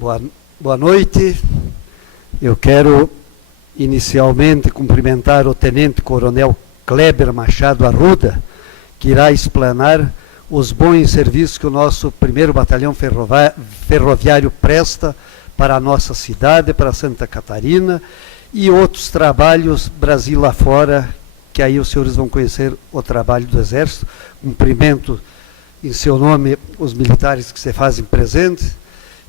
Boa noite. Eu quero inicialmente cumprimentar o Tenente Coronel Kleber Machado Arruda, que irá explanar os bons serviços que o nosso 1º Batalhão Ferroviário presta para a nossa cidade, para Santa Catarina, e outros trabalhos Brasil afora, que aí os senhores vão conhecer o trabalho do Exército. Cumprimento em seu nome os militares que se fazem presentes,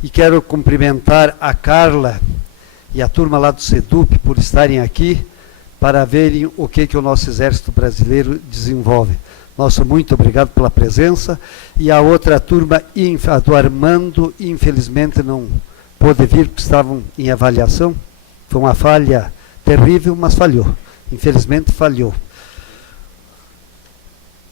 e quero cumprimentar a Carla e a turma lá do SEDUP por estarem aqui para verem o que o nosso Exército Brasileiro desenvolve. Nosso muito obrigado pela presença. E a outra turma, a do Armando, infelizmente não pôde vir porque estavam em avaliação. Foi uma falha terrível, mas falhou. Infelizmente falhou.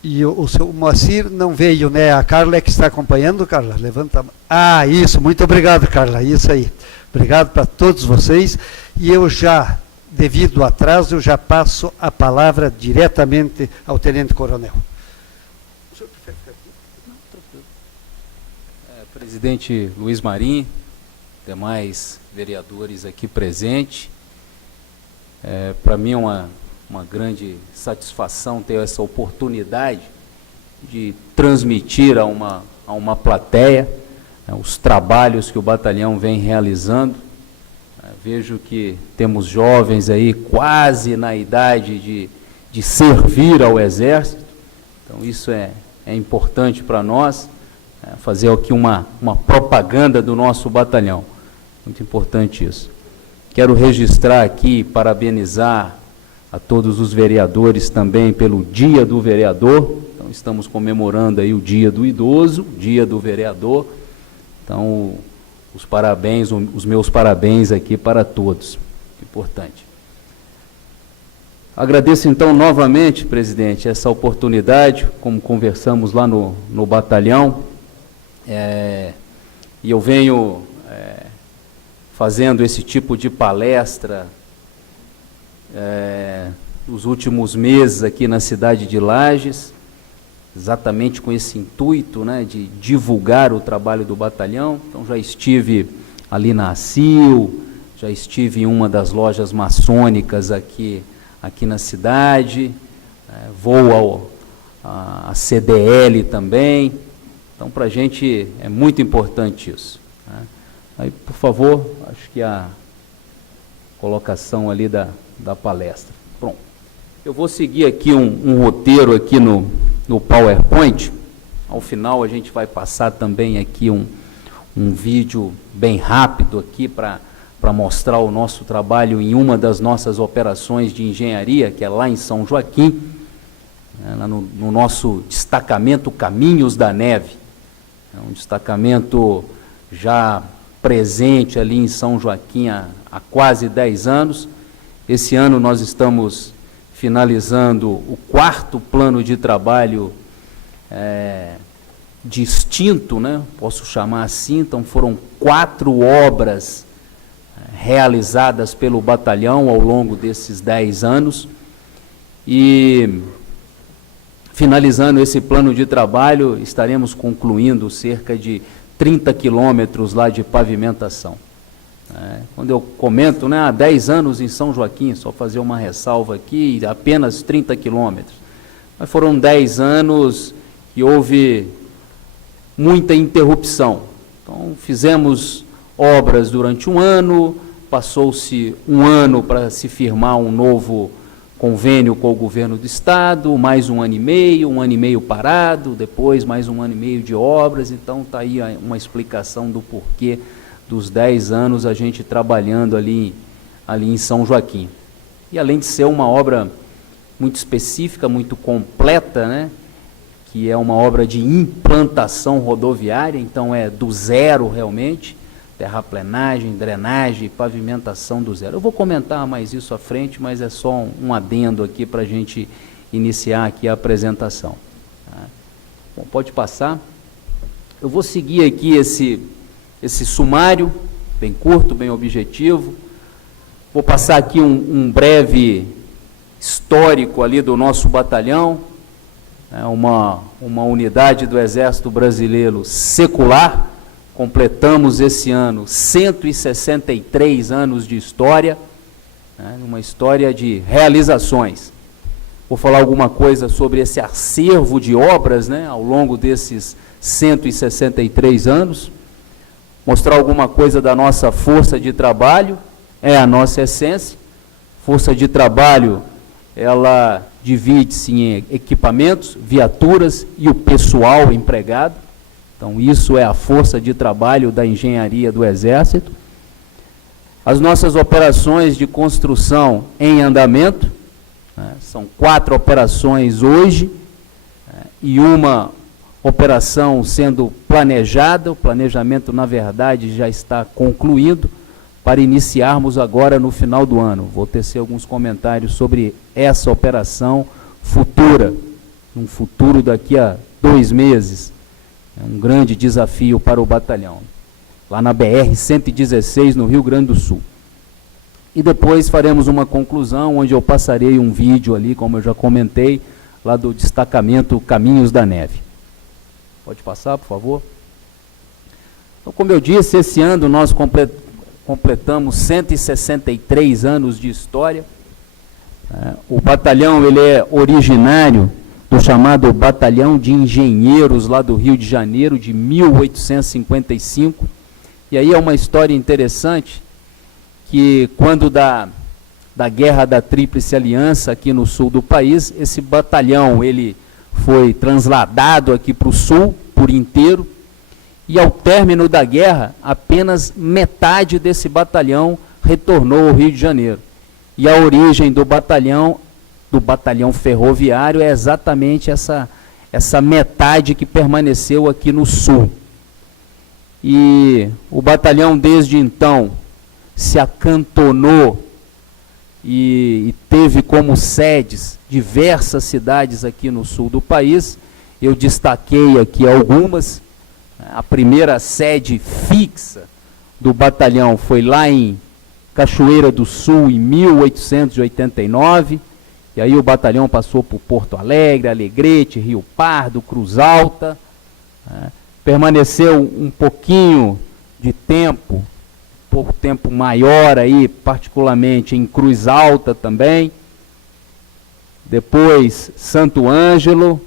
E o seu Moacir não veio, né? A Carla é que está acompanhando, Carla? Levanta a mão. Ah, isso, muito obrigado, Carla, isso aí. Obrigado para todos vocês. E eu já, devido ao atraso, eu já passo a palavra diretamente ao Tenente Coronel. O senhor prefere ficar aqui? Não, tranquilo. Presidente Luiz Marim, demais vereadores aqui presentes, para mim é uma grande satisfação ter essa oportunidade de transmitir a uma plateia os trabalhos que o batalhão vem realizando. Vejo que temos jovens aí quase na idade de servir ao Exército, então isso é importante para nós, fazer aqui uma propaganda do nosso batalhão, muito importante isso. Quero registrar aqui e parabenizar a todos os vereadores também pelo Dia do Vereador. Então, estamos comemorando aí o Dia do Idoso, Dia do Vereador. Então, os parabéns, os meus parabéns aqui para todos. Importante. Agradeço, então, novamente, presidente, essa oportunidade, como conversamos lá no batalhão. E eu venho fazendo esse tipo de palestra nos últimos meses aqui na cidade de Lages, exatamente com esse intuito, né, de divulgar o trabalho do batalhão. Então já estive ali na ACIL, já estive em uma das lojas maçônicas aqui na cidade, vou à CDL também. Então para a gente é muito importante isso, né? Aí, por favor, acho que a colocação ali da palestra. Pronto. Eu vou seguir aqui um roteiro aqui no PowerPoint. Ao final a gente vai passar também aqui um vídeo bem rápido aqui para mostrar o nosso trabalho em uma das nossas operações de engenharia, que é lá em São Joaquim, lá no nosso destacamento Caminhos da Neve. É um destacamento já presente ali em São Joaquim há quase 10 anos. Esse ano nós estamos finalizando o 4º plano de trabalho distinto, né? Posso chamar assim. Então foram 4 obras realizadas pelo batalhão ao longo desses 10 anos. E finalizando esse plano de trabalho, estaremos concluindo cerca de 30 quilômetros lá de pavimentação. Quando eu comento, né, há 10 anos em São Joaquim, só fazer uma ressalva aqui, apenas 30 quilômetros. Mas foram 10 anos que houve muita interrupção. Então, fizemos obras durante um ano, passou-se um ano para se firmar um novo convênio com o governo do estado, mais um ano e meio parado, depois mais um ano e meio de obras. Então está aí uma explicação do porquê dos 10 anos a gente trabalhando ali em São Joaquim. E além de ser uma obra muito específica, muito completa, né, que é uma obra de implantação rodoviária, então é do zero realmente, terraplenagem, drenagem, pavimentação do zero. Eu vou comentar mais isso à frente, mas é só um adendo aqui para a gente iniciar aqui a apresentação. Tá? Bom, pode passar. Eu vou seguir aqui esse sumário, bem curto, bem objetivo. Vou passar aqui um breve histórico ali do nosso batalhão, uma unidade do Exército Brasileiro secular, completamos esse ano 163 anos de história, né, uma história de realizações. Vou falar alguma coisa sobre esse acervo de obras, né, ao longo desses 163 anos, mostrar alguma coisa da nossa força de trabalho, é a nossa essência. Força de trabalho, ela divide-se em equipamentos, viaturas e o pessoal empregado. Então, isso é a força de trabalho da engenharia do Exército. As nossas operações de construção em andamento, né, são 4 operações hoje, e uma operação sendo planejada. O planejamento, na verdade, já está concluído, para iniciarmos agora no final do ano. Vou tecer alguns comentários sobre essa operação futura, um futuro daqui a 2 meses. É um grande desafio para o batalhão, lá na BR-116, no Rio Grande do Sul. E depois faremos uma conclusão, onde eu passarei um vídeo ali, como eu já comentei, lá do destacamento Caminhos da Neve. Pode passar, por favor? Então, como eu disse, esse ano nós completamos 163 anos de história. O batalhão, ele é originário do chamado Batalhão de Engenheiros, lá do Rio de Janeiro, de 1855. E aí é uma história interessante, que quando da Guerra da Tríplice Aliança, aqui no sul do país, esse batalhão, ele foi transladado aqui para o sul, por inteiro, e ao término da guerra, apenas metade desse batalhão retornou ao Rio de Janeiro. E a origem do batalhão ferroviário, é exatamente essa metade que permaneceu aqui no sul. E o batalhão, desde então, se acantonou e teve como sedes diversas cidades aqui no sul do país. Eu destaquei aqui algumas. A primeira sede fixa do batalhão foi lá em Cachoeira do Sul, em 1889, e aí o batalhão passou por Porto Alegre, Alegrete, Rio Pardo, Cruz Alta, permaneceu um pouquinho de tempo, pouco tempo maior aí, particularmente em Cruz Alta também, depois Santo Ângelo.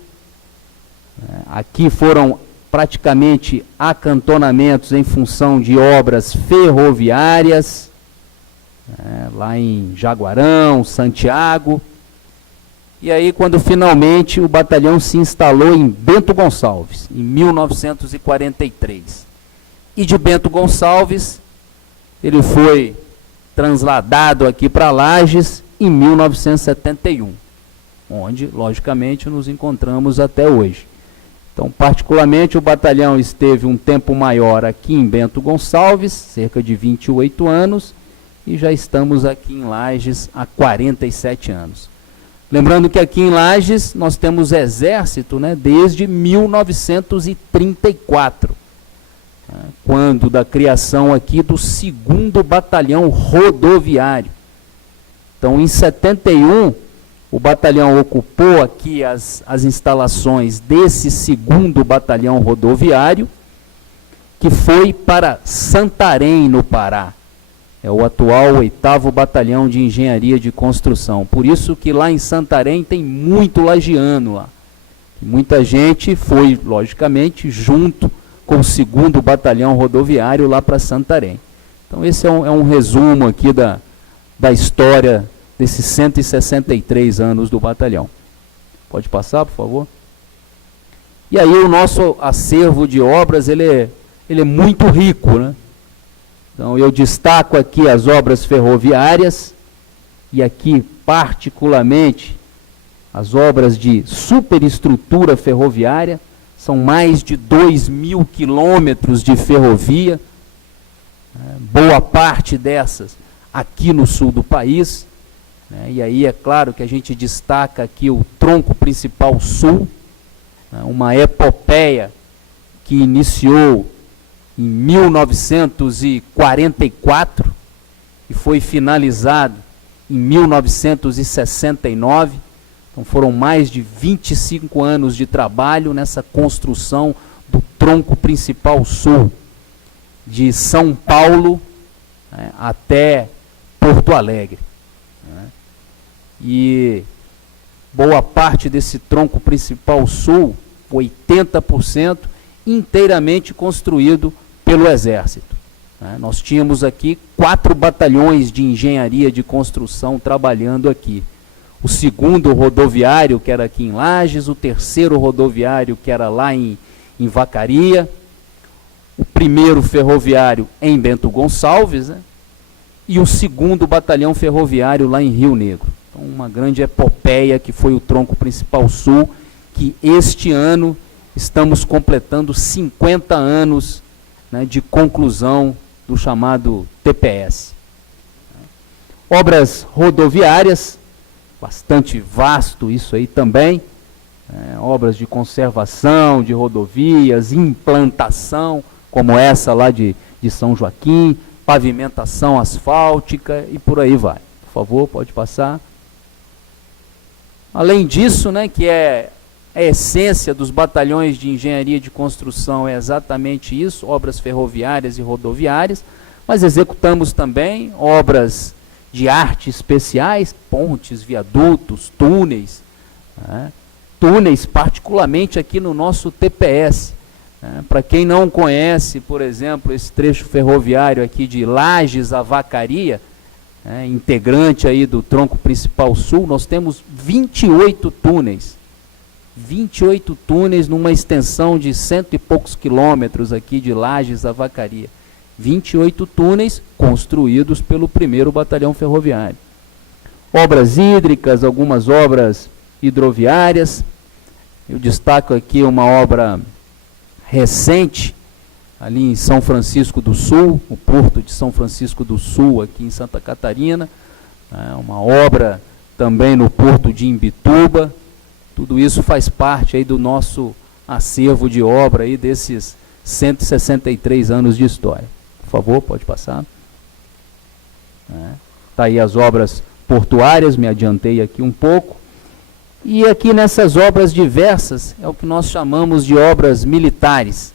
Aqui foram praticamente acantonamentos em função de obras ferroviárias, lá em Jaguarão, Santiago. E aí, quando finalmente o batalhão se instalou em Bento Gonçalves, em 1943. E de Bento Gonçalves, ele foi transladado aqui para Lages em 1971, onde, logicamente, nos encontramos até hoje. Então, particularmente, o batalhão esteve um tempo maior aqui em Bento Gonçalves, cerca de 28 anos, e já estamos aqui em Lages há 47 anos. Lembrando que aqui em Lages nós temos exército, né, desde 1934, quando da criação aqui do 2º Batalhão Rodoviário. Então, em 71, o batalhão ocupou aqui as instalações desse 2º Batalhão Rodoviário, que foi para Santarém, no Pará. É o atual 8º Batalhão de Engenharia de Construção. Por isso que lá em Santarém tem muito lagiano lá. E muita gente foi, logicamente, junto com o 2º Batalhão Rodoviário lá para Santarém. Então esse é um resumo aqui da história desses 163 anos do batalhão. Pode passar, por favor? E aí o nosso acervo de obras, ele é muito rico, né? Então, eu destaco aqui as obras ferroviárias, e aqui, particularmente, as obras de superestrutura ferroviária. São mais de 2.000 quilômetros de ferrovia, boa parte dessas aqui no sul do país. E aí, é claro que a gente destaca aqui o tronco principal sul, uma epopeia que iniciou em 1944 e foi finalizado em 1969. Então foram mais de 25 anos de trabalho nessa construção do tronco principal sul. de São Paulo, né, até Porto Alegre, né? E boa parte desse tronco principal sul, 80%, inteiramente construído pelo Exército, né? Nós tínhamos aqui 4 batalhões de engenharia de construção trabalhando aqui. O 2º rodoviário, que era aqui em Lages, o 3º rodoviário, que era lá em Vacaria, o 1º ferroviário em Bento Gonçalves, né? E o 2º batalhão ferroviário lá em Rio Negro. Então, uma grande epopeia que foi o tronco principal sul, que este ano estamos completando 50 anos, né, de conclusão do chamado TPS. Obras rodoviárias, bastante vasto isso aí também, obras de conservação de rodovias, implantação, como essa lá de São Joaquim, pavimentação asfáltica e por aí vai. Por favor, pode passar. Além disso, né, que é a essência dos batalhões de engenharia de construção, é exatamente isso, obras ferroviárias e rodoviárias, mas executamos também obras de arte especiais, pontes, viadutos, túneis, né? Túneis particularmente aqui no nosso TPS. Para quem não conhece, por exemplo, esse trecho ferroviário aqui de Lages a Vacaria, integrante aí do tronco principal sul, nós temos 28 túneis. 28 túneis numa extensão de 100 e poucos quilômetros aqui de Lages a Vacaria. 28 túneis construídos pelo 1º Batalhão Ferroviário. Obras hídricas, algumas obras hidroviárias. Eu destaco aqui uma obra recente, ali em São Francisco do Sul, o Porto de São Francisco do Sul, aqui em Santa Catarina. Uma obra também no Porto de Imbituba. Tudo isso faz parte aí do nosso acervo de obra aí desses 163 anos de história. Por favor, pode passar. Está aí as obras portuárias, me adiantei aqui um pouco. E aqui nessas obras diversas, é o que nós chamamos de obras militares.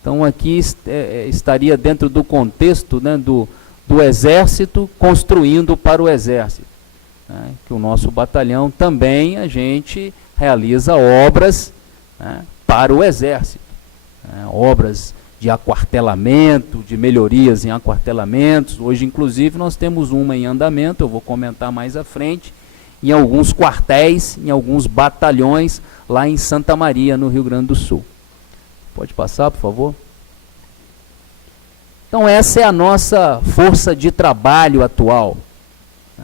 Então aqui estaria dentro do contexto, né, do Exército, construindo para o Exército. Né, que o nosso batalhão também, a gente realiza obras, né, para o Exército. Obras de aquartelamento, de melhorias em aquartelamentos. Hoje, inclusive, nós temos uma em andamento, eu vou comentar mais à frente, em alguns quartéis, em alguns batalhões, lá em Santa Maria, no Rio Grande do Sul. Pode passar, por favor? Então, essa é a nossa força de trabalho atual.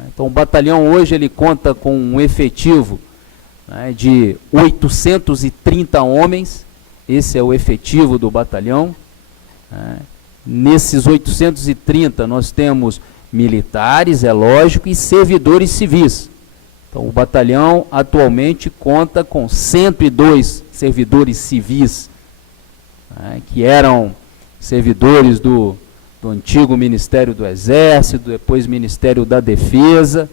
Então, o batalhão hoje ele conta com um efetivo, né, de 830 homens. Esse é o efetivo do batalhão. Nesses 830, nós temos militares, é lógico, e servidores civis. Então, o batalhão atualmente conta com 102 servidores civis, que eram servidores do antigo Ministério do Exército, depois Ministério da Defesa,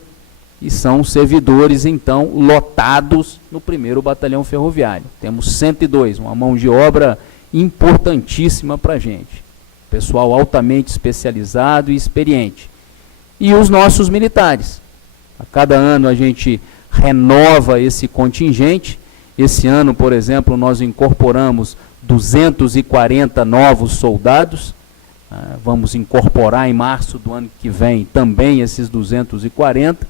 e são servidores, então, lotados no 1º Batalhão Ferroviário. Temos 102, uma mão de obra importantíssima para a gente. Pessoal altamente especializado e experiente. E os nossos militares. A cada ano a gente renova esse contingente. Esse ano, por exemplo, nós incorporamos 240 novos soldados. Vamos incorporar em março do ano que vem também esses 240.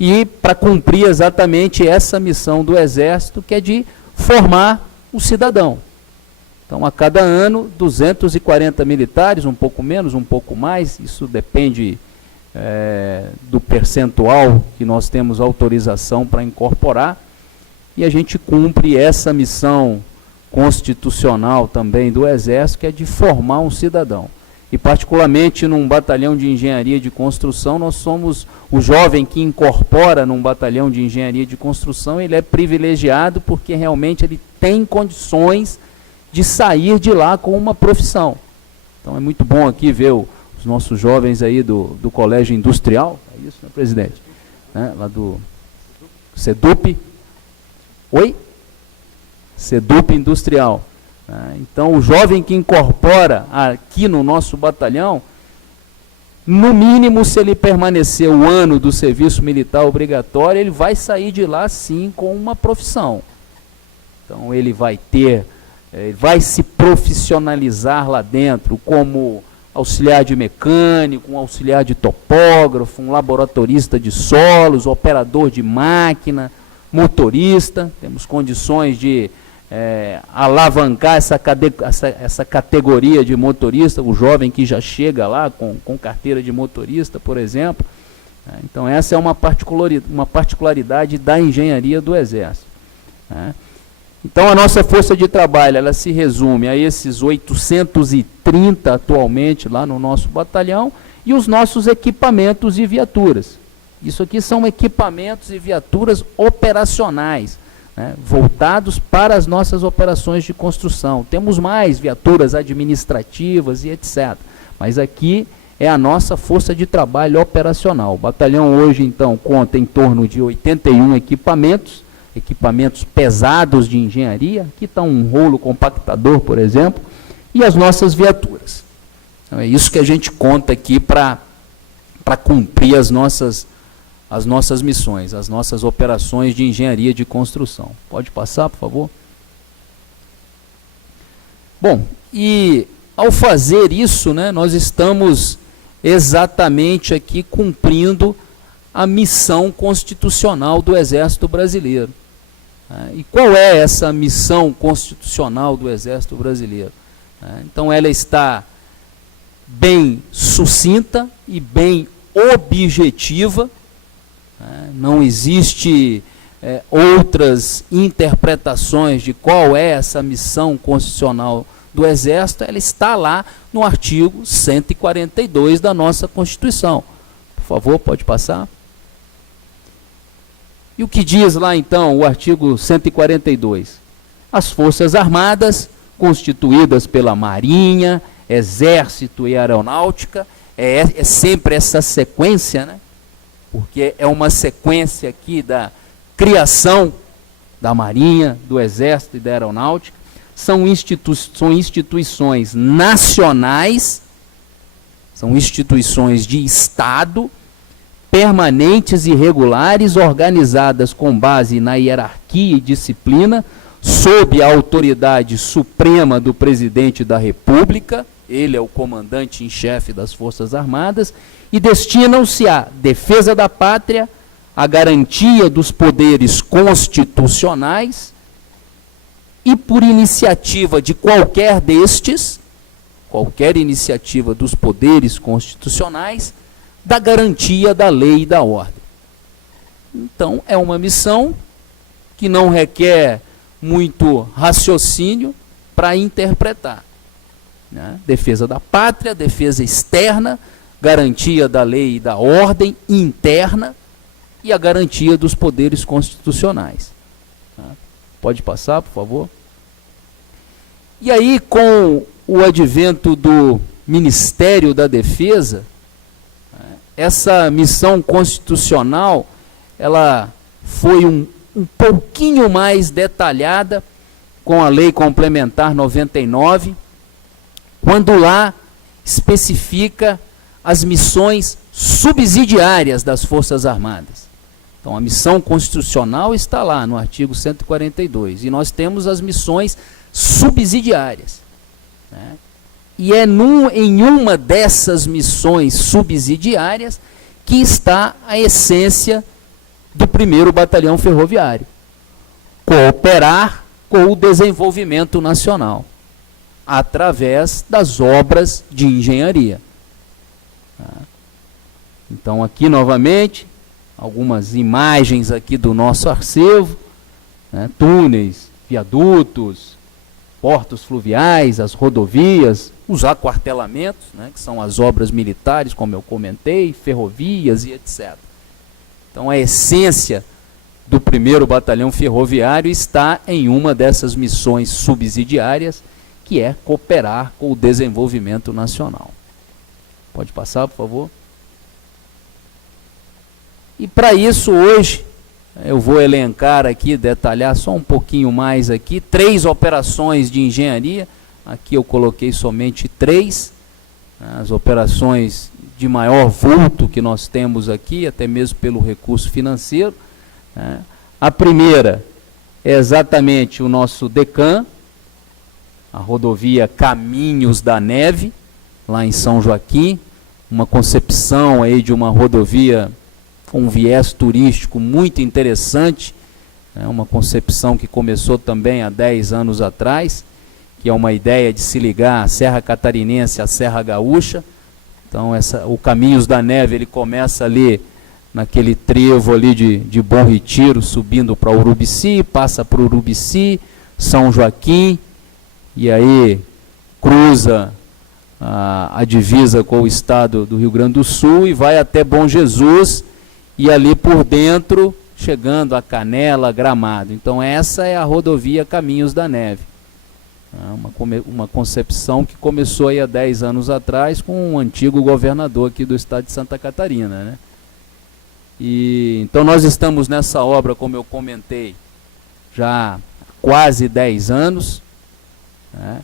E para cumprir exatamente essa missão do Exército, que é de formar o cidadão. Então, a cada ano, 240 militares, um pouco menos, um pouco mais, isso depende do percentual que nós temos autorização para incorporar, e a gente cumpre essa missão constitucional também do Exército, que é de formar um cidadão. E particularmente num batalhão de engenharia de construção, nós somos o jovem que incorpora num batalhão de engenharia de construção, ele é privilegiado porque realmente ele tem condições de sair de lá com uma profissão. Então é muito bom aqui ver os nossos jovens aí do Colégio Industrial, é isso, né, presidente? Lá do SEDUP. Oi? SEDUP Industrial. né? Então, o jovem que incorpora aqui no nosso batalhão, no mínimo, se ele permanecer o ano do serviço militar obrigatório, ele vai sair de lá, sim, com uma profissão. Então, ele vai se profissionalizar lá dentro como auxiliar de mecânico, um auxiliar de topógrafo, um laboratorista de solos, operador de máquina, motorista. Temos condições de alavancar essa categoria de motorista, o jovem que já chega lá com carteira de motorista, por exemplo. Então, essa é uma particularidade da engenharia do Exército, né? Então, a nossa força de trabalho, ela se resume a esses 830 atualmente lá no nosso batalhão e os nossos equipamentos e viaturas. Isso aqui são equipamentos e viaturas operacionais, né, voltados para as nossas operações de construção. Temos mais viaturas administrativas e etc. Mas aqui é a nossa força de trabalho operacional. O batalhão hoje, então, conta em torno de 81 equipamentos pesados de engenharia. Aqui está um rolo compactador, por exemplo, e as nossas viaturas. Então, é isso que a gente conta aqui para cumprir as nossas missões, as nossas operações de engenharia de construção. Pode passar, por favor? Bom, e ao fazer isso, né, nós estamos exatamente aqui cumprindo a missão constitucional do Exército Brasileiro. E qual é essa missão constitucional do Exército Brasileiro? Então, ela está bem sucinta e bem objetiva. Não existe outras interpretações de qual é essa missão constitucional do Exército. Ela está lá no artigo 142 da nossa Constituição. Por favor, pode passar. E o que diz lá, então, o artigo 142? As Forças Armadas, constituídas pela Marinha, Exército e Aeronáutica, é sempre essa sequência, né? Porque é uma sequência aqui da criação da Marinha, do Exército e da Aeronáutica. São instituições nacionais, são instituições de Estado, permanentes e regulares, organizadas com base na hierarquia e disciplina, sob a autoridade suprema do Presidente da República. Ele é o comandante em chefe das Forças Armadas, e destinam-se à defesa da pátria, à garantia dos poderes constitucionais e, por iniciativa de qualquer destes, qualquer iniciativa dos poderes constitucionais, da garantia da lei e da ordem. Então, é uma missão que não requer muito raciocínio para interpretar, né? Defesa da pátria, defesa externa, garantia da lei e da ordem interna e a garantia dos poderes constitucionais. Pode passar, por favor. E aí, com o advento do Ministério da Defesa, essa missão constitucional, ela foi um pouquinho mais detalhada com a Lei Complementar 99, quando lá especifica as missões subsidiárias das Forças Armadas. Então, a missão constitucional está lá no artigo 142, e nós temos as missões subsidiárias, né? E é em uma dessas missões subsidiárias que está a essência do 1º Batalhão Ferroviário: cooperar com o desenvolvimento nacional, através das obras de engenharia. Então, aqui novamente, algumas imagens aqui do nosso acervo, né, túneis, viadutos, portos fluviais, as rodovias, os aquartelamentos, né, que são as obras militares, como eu comentei, ferrovias e etc. Então, a essência do 1º Batalhão Ferroviário está em uma dessas missões subsidiárias, que é cooperar com o desenvolvimento nacional. Pode passar, por favor. E para isso, hoje, Eu vou elencar aqui, detalhar só um pouquinho mais aqui, 3 operações de engenharia, aqui eu coloquei somente 3, as operações de maior vulto que nós temos aqui, até mesmo pelo recurso financeiro. A primeira é exatamente o nosso DECAM, a rodovia Caminhos da Neve, lá em São Joaquim, uma concepção aí de uma rodovia com um viés turístico muito interessante, uma concepção que começou também há 10 anos atrás, que é uma ideia de se ligar a Serra Catarinense à Serra Gaúcha. Então o Caminhos da Neve, ele começa ali naquele trevo ali de Bom Retiro, subindo para Urubici, passa por Urubici, São Joaquim, e aí cruza a divisa com o estado do Rio Grande do Sul e vai até Bom Jesus, e ali por dentro, chegando a Canela, Gramado. Então essa é a rodovia Caminhos da Neve. Uma concepção que começou aí há 10 anos atrás com um antigo governador aqui do estado de Santa Catarina, né? Então nós estamos nessa obra, como eu comentei, já há quase 10 anos, né?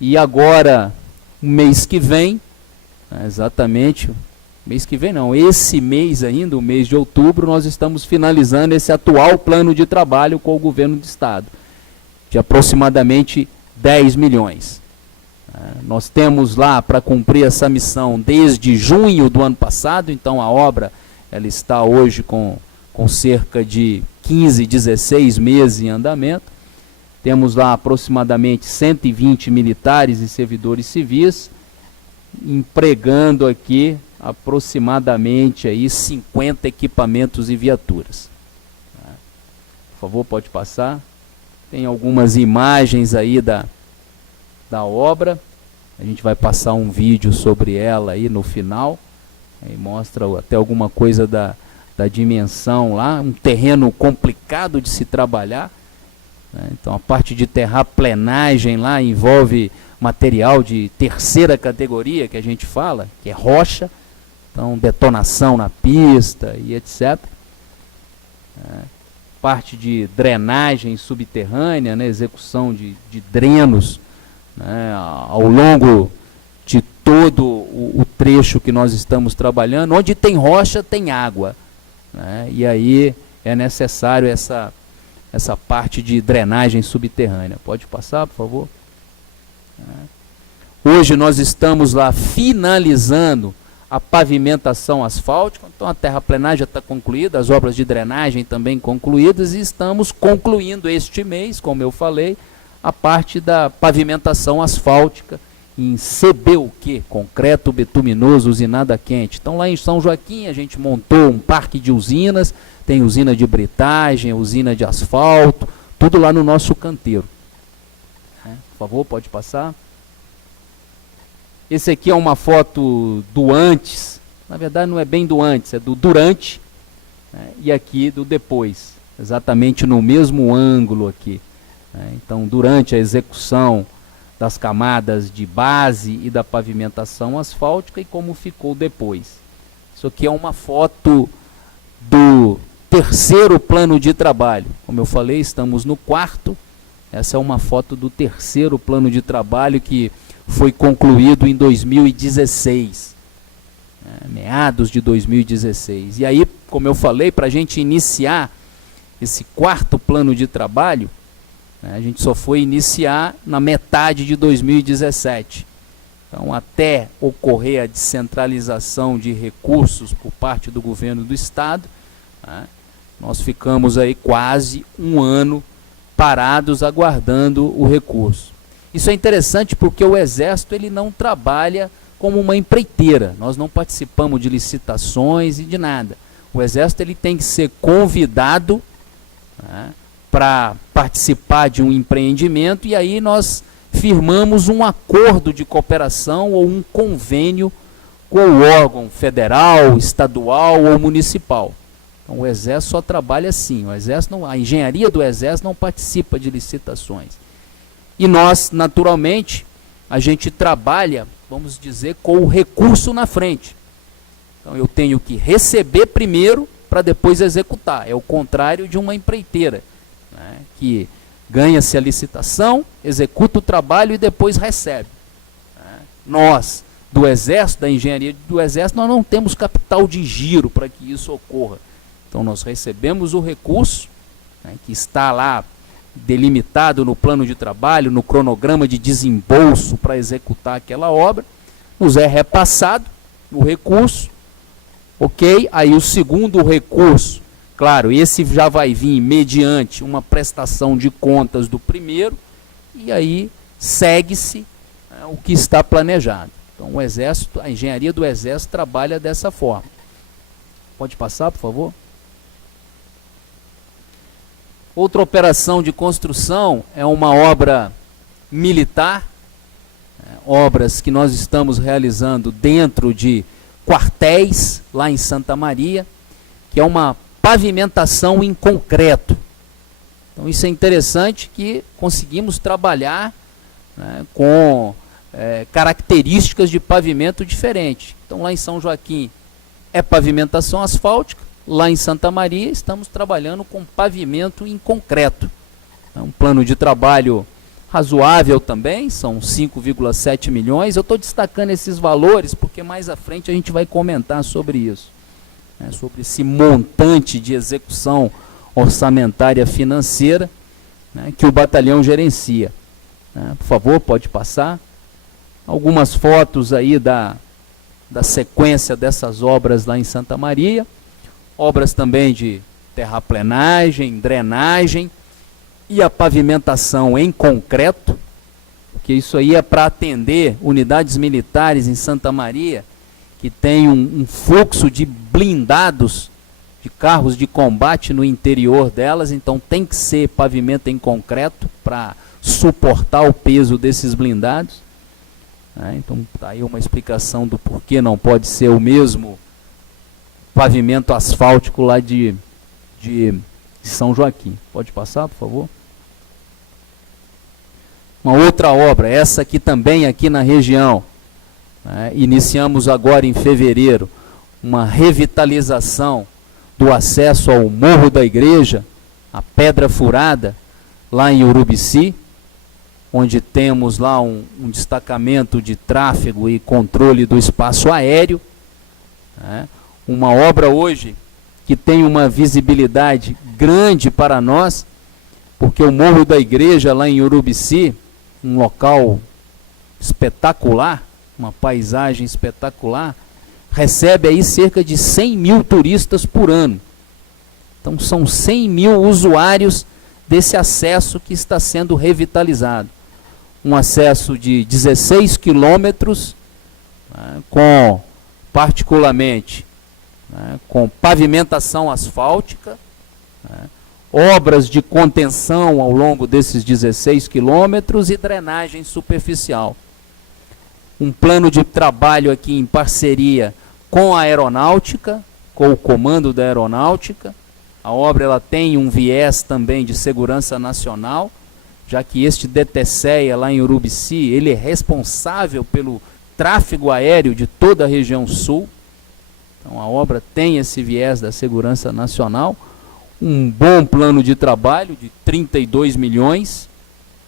E agora, mês que vem, exatamente, mês que vem não, esse mês ainda, o mês de outubro, nós estamos finalizando esse atual plano de trabalho com o governo do estado, de aproximadamente 10 milhões. Nós temos lá para cumprir essa missão desde junho do ano passado, então a obra ela está hoje com cerca de 15, 16 meses em andamento. Temos lá aproximadamente 120 militares e servidores civis, empregando aqui aproximadamente aí 50 equipamentos e viaturas. Por favor, pode passar. Tem algumas imagens aí da obra. A gente vai passar um vídeo sobre ela aí no final. Aí mostra até alguma coisa da dimensão lá. Um terreno complicado de se trabalhar, né? Então a parte de terraplenagem lá envolve material de terceira categoria, que a gente fala, que é rocha. Então detonação na pista e etc. Parte de drenagem subterrânea, né, execução de drenos, né, ao longo de todo o trecho que nós estamos trabalhando. Onde tem rocha, tem água, né, e aí é necessário essa parte de drenagem subterrânea. Pode passar, por favor? Hoje nós estamos lá finalizando a pavimentação asfáltica, então a terraplenagem já está concluída, as obras de drenagem também concluídas, e estamos concluindo este mês, como eu falei, a parte da pavimentação asfáltica em CBUQ, concreto bituminoso usinado a quente. Então lá em São Joaquim a gente montou um parque de usinas, tem usina de britagem, usina de asfalto, tudo lá no nosso canteiro. Por favor, pode passar. Esse aqui é uma foto do antes, na verdade não é bem do antes, é do durante, né, e aqui do depois, exatamente no mesmo ângulo aqui. Né. Então, durante a execução das camadas de base e da pavimentação asfáltica e como ficou depois. Isso aqui é uma foto do terceiro plano de trabalho. Como eu falei, estamos no 4º, essa é uma foto do terceiro plano de trabalho que foi concluído em 2016, meados de 2016. E aí, como eu falei, para a gente iniciar esse 4º plano de trabalho, a gente só foi iniciar na metade de 2017. Então, até ocorrer a descentralização de recursos por parte do governo do estado, nós ficamos aí quase um ano parados aguardando o recurso. Isso é interessante porque o Exército ele não trabalha como uma empreiteira. Nós não participamos de licitações e de nada. O Exército ele tem que ser convidado, né, para participar de um empreendimento, e aí nós firmamos um acordo de cooperação ou um convênio com o órgão federal, estadual ou municipal. Então o Exército só trabalha assim. O Exército não, a engenharia do Exército não participa de licitações. E nós, naturalmente, a gente trabalha, vamos dizer, com o recurso na frente. Então eu tenho que receber primeiro para depois executar. É o contrário de uma empreiteira, né, que ganha-se a licitação, executa o trabalho e depois recebe. Né? Nós, do Exército, da engenharia do Exército, nós não temos capital de giro para que isso ocorra. Então nós recebemos o recurso, né, que está lá delimitado no plano de trabalho, no cronograma de desembolso para executar aquela obra, nos é repassado o recurso, ok? Aí o segundo recurso, claro, esse já vai vir mediante uma prestação de contas do primeiro, e aí segue-se, né, o que está planejado. Então o Exército, a engenharia do Exército trabalha dessa forma. Pode passar, por favor? Outra operação de construção é uma obra militar, obras que nós estamos realizando dentro de quartéis, lá em Santa Maria, que é uma pavimentação em concreto. Então isso é interessante, que conseguimos trabalhar, né, com características de pavimento diferentes. Então lá em São Joaquim é pavimentação asfáltica, lá em Santa Maria estamos trabalhando com pavimento em concreto. É um plano de trabalho razoável também, são 5,7 milhões. Eu estou destacando esses valores porque mais à frente a gente vai comentar sobre isso, né, sobre esse montante de execução orçamentária financeira, né, que o batalhão gerencia. Né. Por favor, pode passar. Algumas fotos aí da sequência dessas obras lá em Santa Maria. Obras também de terraplenagem, drenagem e a pavimentação em concreto, porque isso aí é para atender unidades militares em Santa Maria, que tem um fluxo de blindados, de carros de combate no interior delas, então tem que ser pavimento em concreto para suportar o peso desses blindados. Então está aí uma explicação do porquê não pode ser o mesmo pavimento asfáltico lá de São Joaquim. Pode passar, por favor? Uma outra obra, essa aqui também aqui na região, né, iniciamos agora em fevereiro, uma revitalização do acesso ao Morro da Igreja, a Pedra Furada, lá em Urubici, onde temos lá um destacamento de tráfego e controle do espaço aéreo, né? Uma obra hoje que tem uma visibilidade grande para nós, porque o Morro da Igreja lá em Urubici, um local espetacular, uma paisagem espetacular, recebe aí cerca de 100 mil turistas por ano. Então são 100 mil usuários desse acesso que está sendo revitalizado. Um acesso de 16 quilômetros, né, com particularmente, né, com pavimentação asfáltica, né, obras de contenção ao longo desses 16 quilômetros e drenagem superficial. Um plano de trabalho aqui em parceria com a aeronáutica, com o comando da aeronáutica. A obra ela tem um viés também de segurança nacional, já que este DTCEA lá em Urubici, ele é responsável pelo tráfego aéreo de toda a região sul. Então a obra tem esse viés da segurança nacional, um bom plano de trabalho de 32 milhões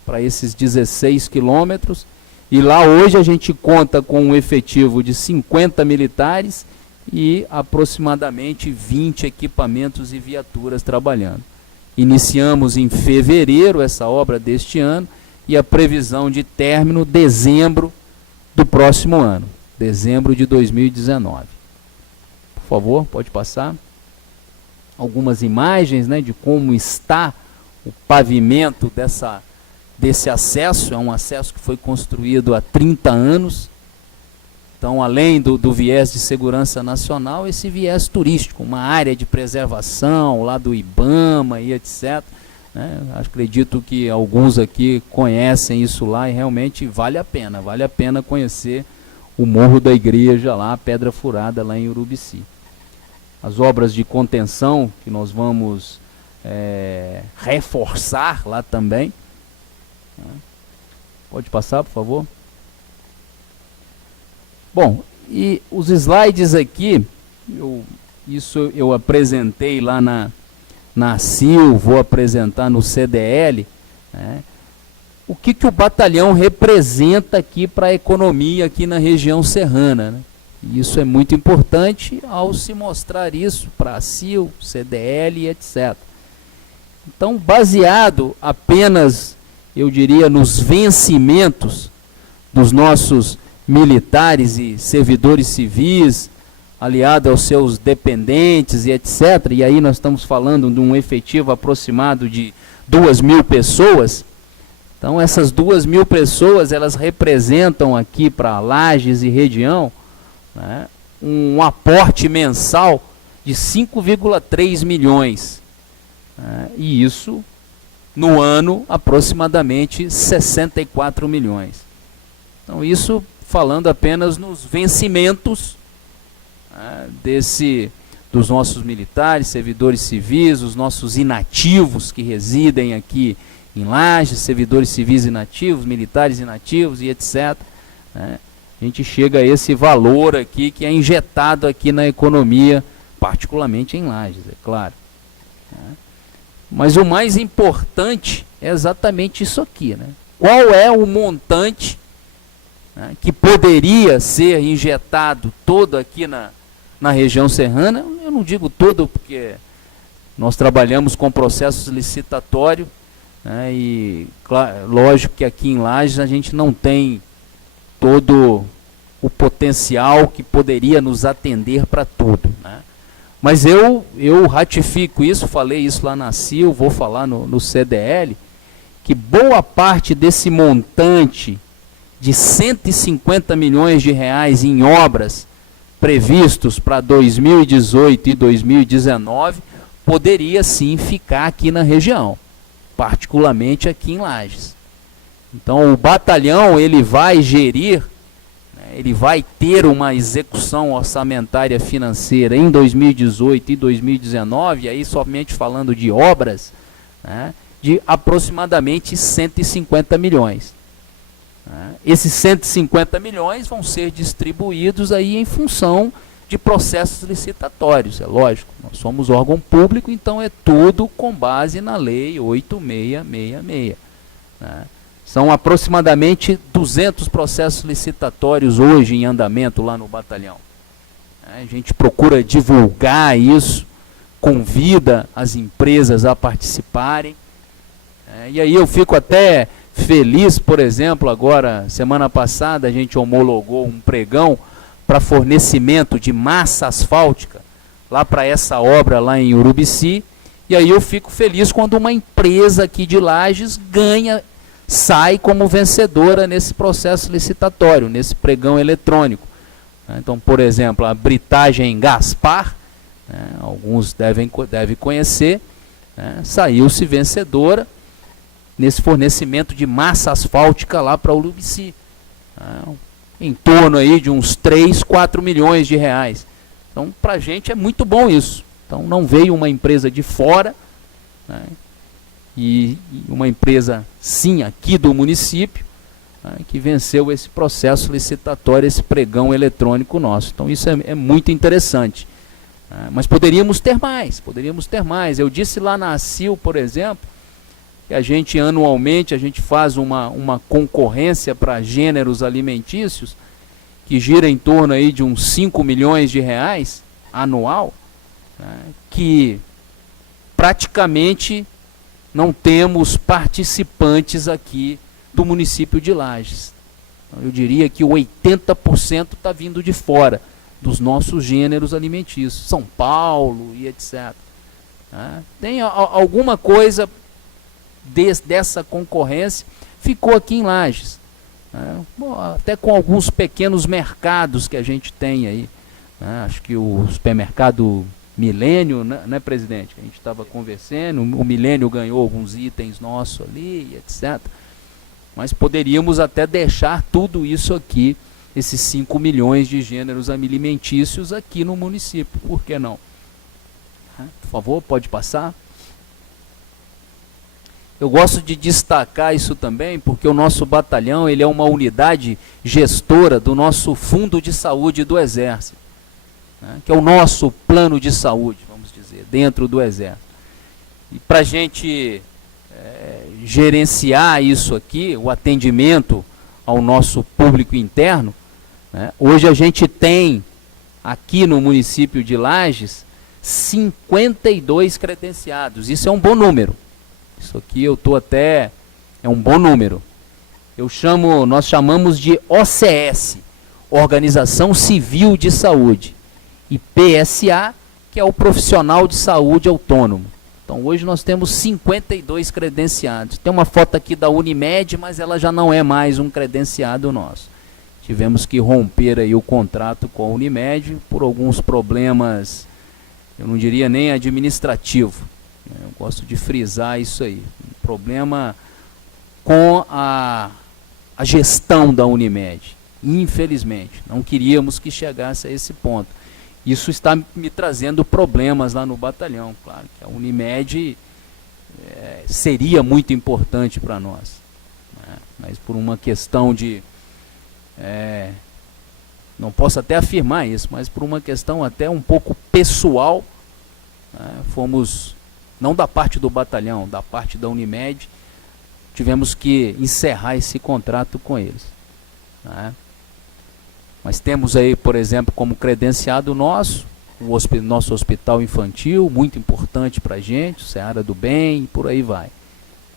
para esses 16 quilômetros, e lá hoje a gente conta com um efetivo de 50 militares e aproximadamente 20 equipamentos e viaturas trabalhando. Iniciamos em fevereiro essa obra deste ano e a previsão de término dezembro do próximo ano, dezembro de 2019. Por favor, pode passar. Algumas imagens, né, de como está o pavimento desse acesso. É um acesso que foi construído há 30 anos. Então, além do viés de segurança nacional, esse viés turístico, uma área de preservação lá do IBAMA e etc. Né? Acredito que alguns aqui conhecem isso lá e realmente vale a pena conhecer o Morro da Igreja lá, a Pedra Furada lá em Urubici. As obras de contenção que nós vamos reforçar lá também. Pode passar, por favor. Bom, e os slides aqui, eu isso eu apresentei lá na CIL, vou apresentar no CDL, né? O que o batalhão representa aqui para a economia aqui na região serrana, né? E isso é muito importante ao se mostrar isso para a CIL, CDL, etc. Então, baseado apenas, eu diria, nos vencimentos dos nossos militares e servidores civis, aliado aos seus dependentes e etc., e aí nós estamos falando de um efetivo aproximado de 2.000 pessoas. Então, essas 2.000 pessoas, elas representam aqui para Lages e região, né, um aporte mensal de 5,3 milhões. Né, e isso, no ano, aproximadamente 64 milhões. Então, isso falando apenas nos vencimentos, né, dos nossos militares, servidores civis, os nossos inativos que residem aqui em Lages, servidores civis inativos, militares inativos e etc. Né? A gente chega a esse valor aqui que é injetado aqui na economia, particularmente em Lages, é claro. Né? Mas o mais importante é exatamente isso aqui. Né? Qual é o montante, né, que poderia ser injetado todo aqui na região serrana? Eu não digo todo porque nós trabalhamos com processos licitatórios, né, e claro, lógico que aqui em Lages a gente não tem todo o potencial que poderia nos atender para tudo. Né? Mas eu ratifico isso, falei isso lá na CIL, vou falar no CDL, que boa parte desse montante de 150 milhões de reais em obras previstos para 2018 e 2019 poderia sim ficar aqui na região, particularmente aqui em Lages. Então o batalhão ele vai gerir, né, ele vai ter uma execução orçamentária financeira em 2018 e 2019, aí somente falando de obras, né, de aproximadamente 150 milhões. Esses 150 milhões vão ser distribuídos aí em função de processos licitatórios, é lógico. Nós somos órgão público, então é tudo com base na Lei 8666. Né? São aproximadamente 200 processos licitatórios hoje em andamento lá no batalhão. A gente procura divulgar isso, convida as empresas a participarem. E aí eu fico até feliz, por exemplo, agora, semana passada, a gente homologou um pregão para fornecimento de massa asfáltica lá para essa obra lá em Urubici. E aí eu fico feliz quando uma empresa aqui de Lages sai como vencedora nesse processo licitatório, nesse pregão eletrônico. Então, por exemplo, a Britagem Gaspar, né, alguns devem conhecer, né, saiu-se vencedora nesse fornecimento de massa asfáltica lá para Urubici, em torno aí de uns 3, 4 milhões de reais. Então, para a gente é muito bom isso. Então, não veio uma empresa de fora, né, e uma empresa, sim, aqui do município, né, que venceu esse processo licitatório, esse pregão eletrônico nosso. Então, isso é muito interessante. Mas poderíamos ter mais. Eu disse lá na CIL, por exemplo, que a gente anualmente faz uma concorrência para gêneros alimentícios que gira em torno aí de uns 5 milhões de reais anual, né, que praticamente não temos participantes aqui do município de Lages. Então, eu diria que 80% está vindo de fora dos nossos gêneros alimentícios, São Paulo e etc. Tem alguma coisa dessa concorrência ficou aqui em Lages, até com alguns pequenos mercados que a gente tem aí, acho que o supermercado Milênio, né, presidente, a gente estava conversando, o Milênio ganhou alguns itens nossos ali, etc. Mas poderíamos até deixar tudo isso aqui, esses 5 milhões de gêneros alimentícios aqui no município, por que não? Por favor, pode passar. Eu gosto de destacar isso também, porque o nosso batalhão ele é uma unidade gestora do nosso Fundo de Saúde do Exército. né, que é o nosso plano de saúde, vamos dizer, dentro do Exército. E para a gente gerenciar isso aqui, o atendimento ao nosso público interno, né, hoje a gente tem aqui no município de Lages 52 credenciados. Isso é um bom número. Isso aqui é um bom número. Nós chamamos de OCS, Organização Civil de Saúde, e PSA, que é o Profissional de Saúde Autônomo. Então hoje nós temos 52 credenciados. Tem uma foto aqui da Unimed, mas ela já não é mais um credenciado nosso. Tivemos que romper aí o contrato com a Unimed por alguns problemas, eu não diria nem administrativo, né? Eu gosto de frisar isso aí. Um problema com a gestão da Unimed. Infelizmente, não queríamos que chegasse a esse ponto. Isso está me trazendo problemas lá no batalhão. Claro que a Unimed seria muito importante para nós, né? Mas por uma questão de... não posso até afirmar isso, mas por uma questão até um pouco pessoal, né, fomos, não da parte do batalhão, da parte da Unimed, tivemos que encerrar esse contrato com eles, né? Mas temos aí, por exemplo, como credenciado nosso, o nosso hospital infantil, muito importante para a gente, o Seara do Bem, e por aí vai,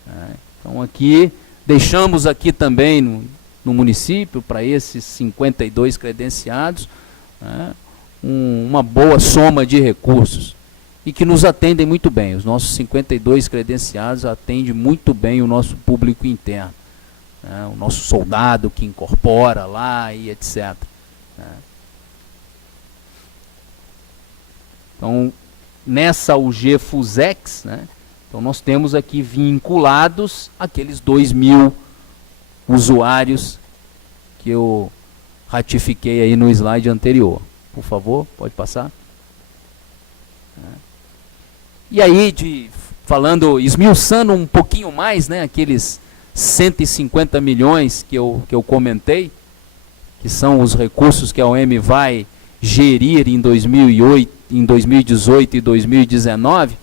né? Então aqui, deixamos aqui também no município, para esses 52 credenciados, né, uma boa soma de recursos, e que nos atendem muito bem. Os nossos 52 credenciados atendem muito bem o nosso público interno, né, o nosso soldado que incorpora lá e etc. Né. Então, nessa UG Fusex, né, então nós temos aqui vinculados aqueles 2.000 usuários que eu ratifiquei aí no slide anterior. Por favor, pode passar. E aí, esmiuçando um pouquinho mais, né, aqueles 150 milhões que eu comentei, que são os recursos que a OM vai gerir em 2018 e 2019,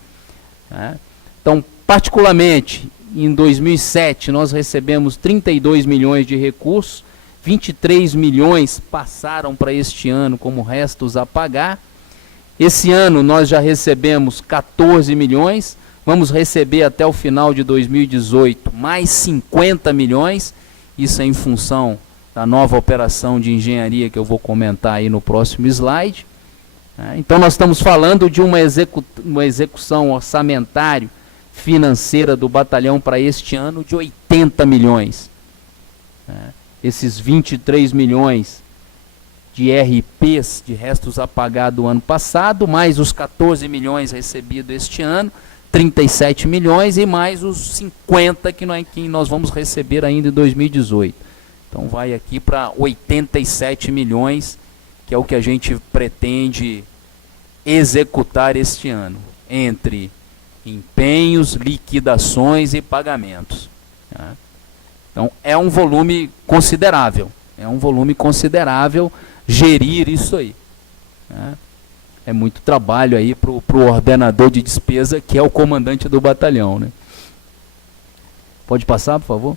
né? Então, particularmente, em 2007, nós recebemos 32 milhões de recursos, 23 milhões passaram para este ano como restos a pagar. Esse ano nós já recebemos 14 milhões, vamos receber até o final de 2018 mais 50 milhões, isso é em função da nova operação de engenharia que eu vou comentar aí no próximo slide. Então nós estamos falando de uma execução orçamentária financeira do batalhão para este ano de 80 milhões. Esses 23 milhões de RPs, de restos a pagar do ano passado, mais os 14 milhões recebidos este ano, 37 milhões, e mais os 50 que nós vamos receber ainda em 2018. Então vai aqui para 87 milhões, que é o que a gente pretende executar este ano, entre empenhos, liquidações e pagamentos. Então é um volume considerável, gerir isso aí. É muito trabalho aí para o ordenador de despesa, que é o comandante do batalhão, né? Pode passar, por favor?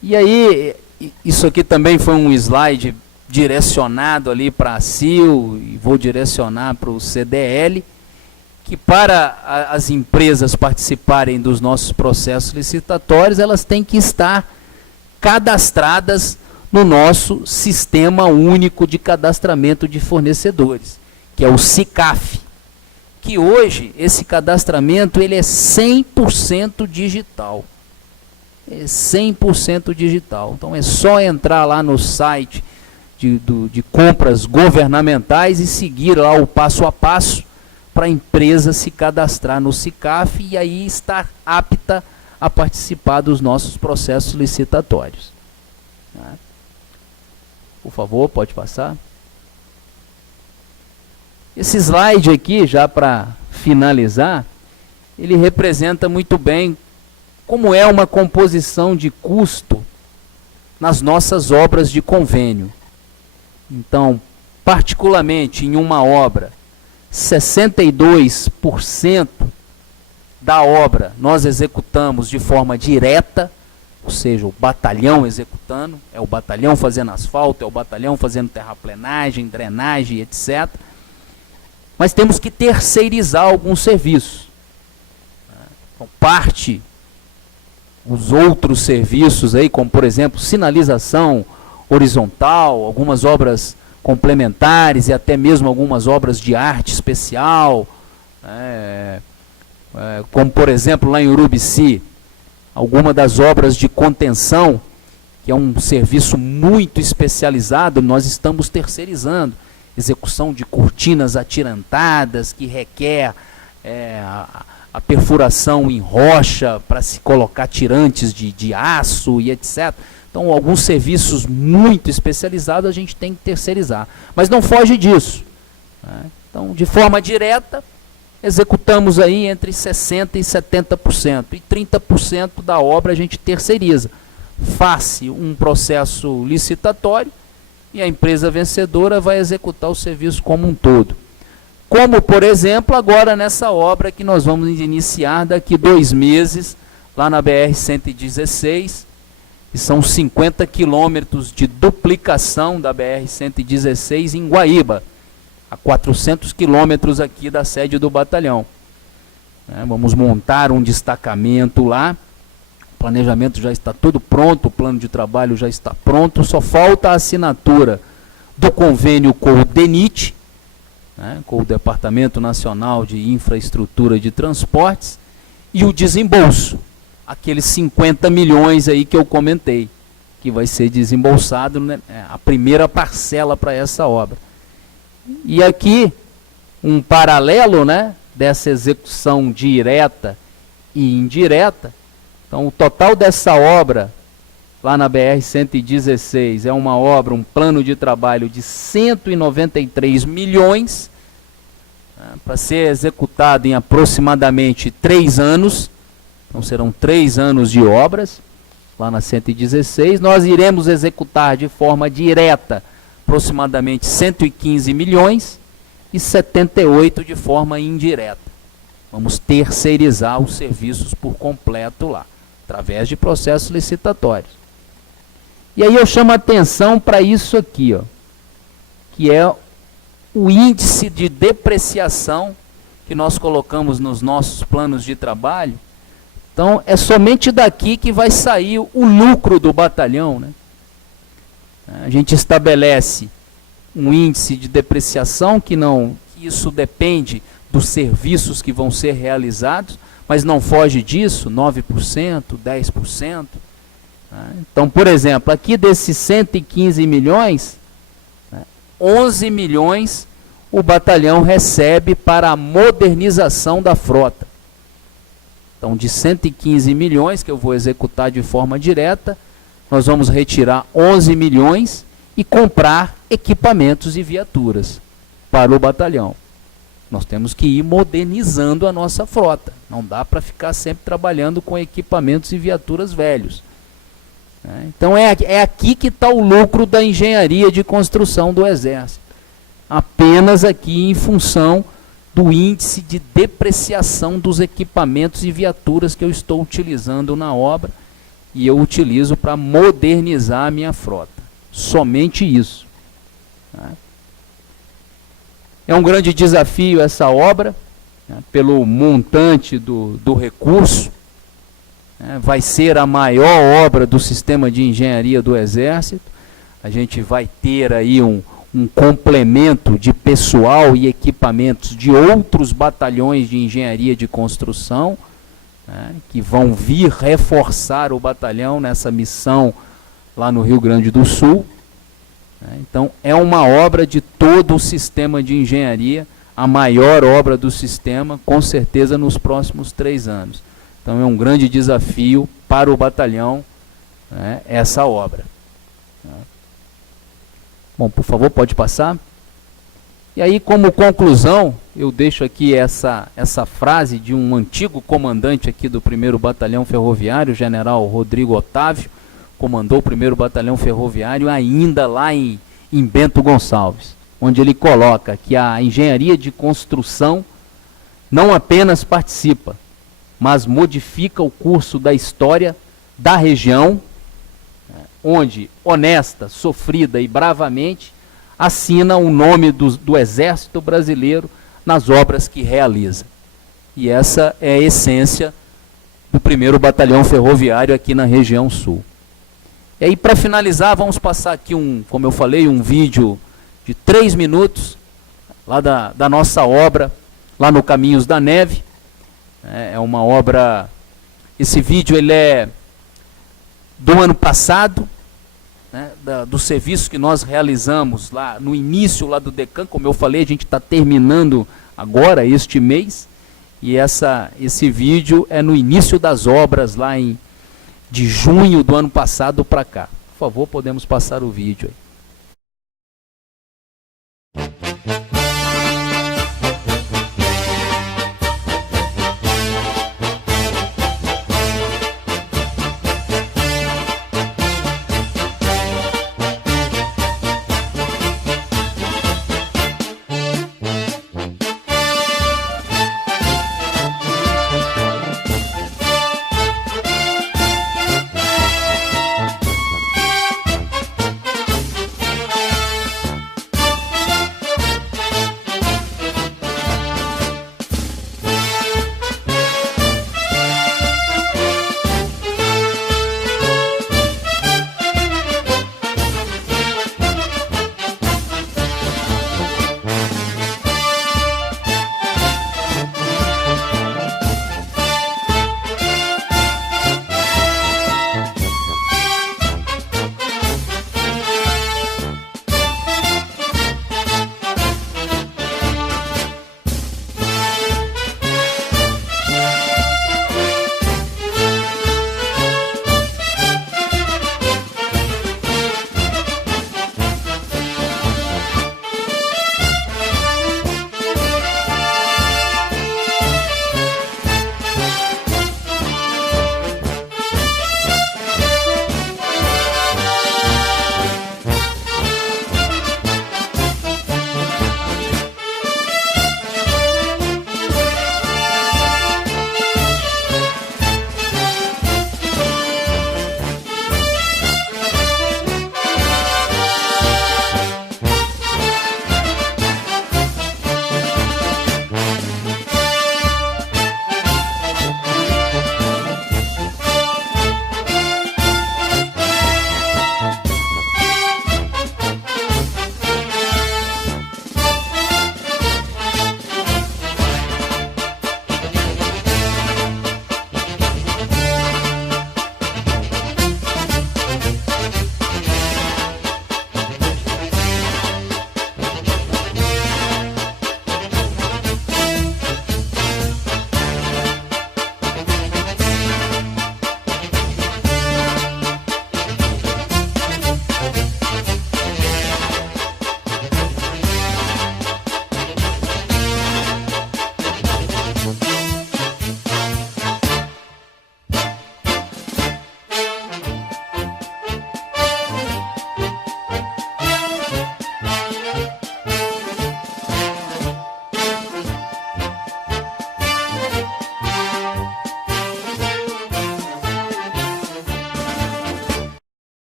E aí, isso aqui também foi um slide direcionado ali para a CIL, e vou direcionar para o CDL, que para as empresas participarem dos nossos processos licitatórios, elas têm que estar cadastradas no nosso Sistema Único de Cadastramento de Fornecedores, que é o SICAF, que hoje esse cadastramento ele é 100% digital. É 100% digital. Então é só entrar lá no site de compras governamentais e seguir lá o passo a passo para a empresa se cadastrar no SICAF e aí estar apta a participar dos nossos processos licitatórios. Por favor, pode passar. Esse slide aqui, já para finalizar, ele representa muito bem como é uma composição de custo nas nossas obras de convênio. Então, particularmente em uma obra, 62% da obra nós executamos de forma direta, ou seja, o batalhão executando, é o batalhão fazendo asfalto, é o batalhão fazendo terraplenagem, drenagem, etc. Mas temos que terceirizar alguns serviços. Então, parte, os outros serviços aí, como por exemplo, sinalização horizontal, algumas obras complementares e até mesmo algumas obras de arte especial, como por exemplo lá em Urubici, alguma das obras de contenção, que é um serviço muito especializado, nós estamos terceirizando. Execução de cortinas atirantadas, que requer a perfuração em rocha para se colocar tirantes de aço e etc. Então, alguns serviços muito especializados a gente tem que terceirizar. Mas não foge disso. Então, de forma direta, executamos aí entre 60% e 70%. E 30% da obra a gente terceiriza. Faz-se um processo licitatório e a empresa vencedora vai executar o serviço como um todo. Como, por exemplo, agora nessa obra que nós vamos iniciar daqui 2 meses, lá na BR-116, que são 50 quilômetros de duplicação da BR-116 em Guaíba, a 400 quilômetros aqui da sede do batalhão. Vamos montar um destacamento lá, o planejamento já está tudo pronto, o plano de trabalho já está pronto, só falta a assinatura do convênio com o DENIT, com o Departamento Nacional de Infraestrutura de Transportes, e o desembolso, aqueles 50 milhões aí que eu comentei, que vai ser desembolsado, né, a primeira parcela para essa obra. E aqui, um paralelo, né, dessa execução direta e indireta. Então, o total dessa obra, lá na BR-116, é uma obra, um plano de trabalho de 193 milhões, para ser executado em aproximadamente 3 anos. Então, serão 3 anos de obras, lá na 116. Nós iremos executar de forma direta aproximadamente 115 milhões e 78 de forma indireta. Vamos terceirizar os serviços por completo lá, através de processos licitatórios. E aí eu chamo a atenção para isso aqui, ó, que é o índice de depreciação que nós colocamos nos nossos planos de trabalho. Então, é somente daqui que vai sair o lucro do batalhão, né? A gente estabelece um índice de depreciação que isso depende dos serviços que vão ser realizados, mas não foge disso, 9%, 10%. Então, por exemplo, aqui desses 115 milhões, 11 milhões o batalhão recebe para a modernização da frota. Então, de 115 milhões que eu vou executar de forma direta, nós vamos retirar 11 milhões e comprar equipamentos e viaturas para o batalhão. Nós temos que ir modernizando a nossa frota. Não dá para ficar sempre trabalhando com equipamentos e viaturas velhos. Então é aqui que está o lucro da engenharia de construção do Exército. Apenas aqui em função do índice de depreciação dos equipamentos e viaturas que eu estou utilizando na obra, e eu utilizo para modernizar a minha frota. Somente isso. É um grande desafio essa obra, pelo montante do recurso. Vai ser a maior obra do sistema de engenharia do Exército. A gente vai ter aí um complemento de pessoal e equipamentos de outros batalhões de engenharia de construção, que vão vir reforçar o batalhão nessa missão lá no Rio Grande do Sul. Então, é uma obra de todo o sistema de engenharia, a maior obra do sistema, com certeza, nos próximos 3 anos. Então, é um grande desafio para o batalhão, essa obra. Bom, por favor, pode passar. E aí, como conclusão, eu deixo aqui essa frase de um antigo comandante aqui do 1º Batalhão Ferroviário, o general Rodrigo Otávio, comandou o 1º Batalhão Ferroviário ainda lá em Bento Gonçalves, onde ele coloca que a engenharia de construção não apenas participa, mas modifica o curso da história da região, onde, honesta, sofrida e bravamente, assina o nome do Exército Brasileiro nas obras que realiza. E essa é a essência do 1º Batalhão Ferroviário aqui na região sul. E aí, para finalizar, vamos passar aqui, como eu falei, um vídeo de 3 minutos, lá da nossa obra, lá no Caminhos da Neve. É uma obra, esse vídeo ele é do ano passado, né, do serviço que nós realizamos lá no início lá do DECAM. Como eu falei, a gente está terminando agora, este mês, e esse vídeo é no início das obras, lá de junho do ano passado para cá. Por favor, podemos passar o vídeo aí.